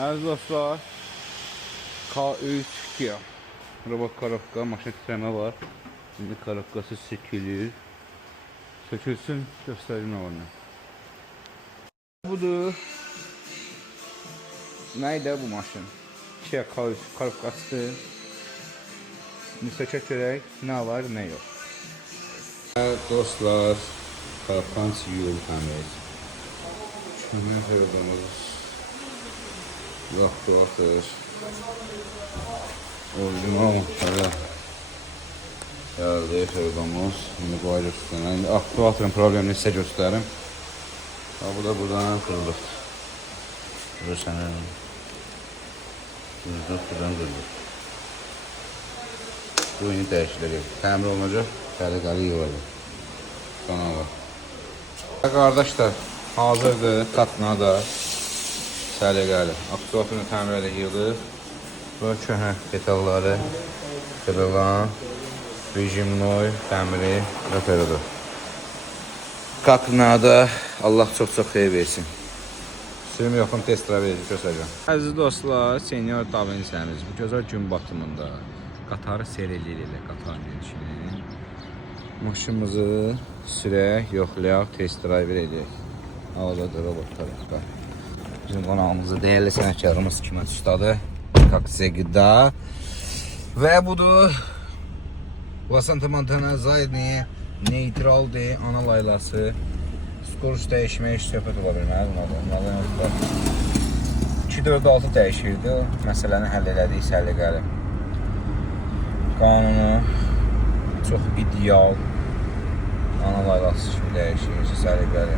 Əziz dostlar, K3 Kia robot korobka, maşın titrəmə var. İndi korobkası sökülür. Sökülsün, göstərim nə var nə. Budur. Nəydə bu maşın? Kia K3 korobkasıdır. İndi sökək görək, nə var, nə yox. Dostlar, korobkanı yol təmiz. Kömək xeyrdamız. Yoxdur, atır. Orijinal muhtara gəldi xeyrdamız. İndi bu ayrı tutuyor. İndi aktuatörün problemini sizə göstərim. Bu da buradan qırılır. Bu sənin buradan qırılır. Bu indi dəyişilir. Təmir olunacaq. Təliqəli yığılır. Kanal var. Qardaşlar, hazırdır. Katına da səliqəli. Aktuatörün təmirə yığılır. Bu köhnə detalları qırılan rejimnoy təmiri rəfəridir. Qapınada Allah çox-çox xeyir versin. Sürüm yoxun test verəcək, göstərəcəm. Əziz dostlar, senior davinsəmiz bu gözəl gün batımında qatarı seyr edir qatarın gedişini. Maşınımızı sürək, yoxlayaq, test driver edək. Havadadır robot korobka. Bizim qonağımızı dəyərli sənətkarımız Hikmət ustadır. Kaksiya qida. Və budur. Lasanta Montana Zaydni neytraldır, ana laylası. Skors dəyişmək söhbət ola bilməz. 246 dəyişirdi. Məsələni həll elədik, səliqəli. Qanunu çox ideal. Ana laylası kimi dəyişir, səliqəli.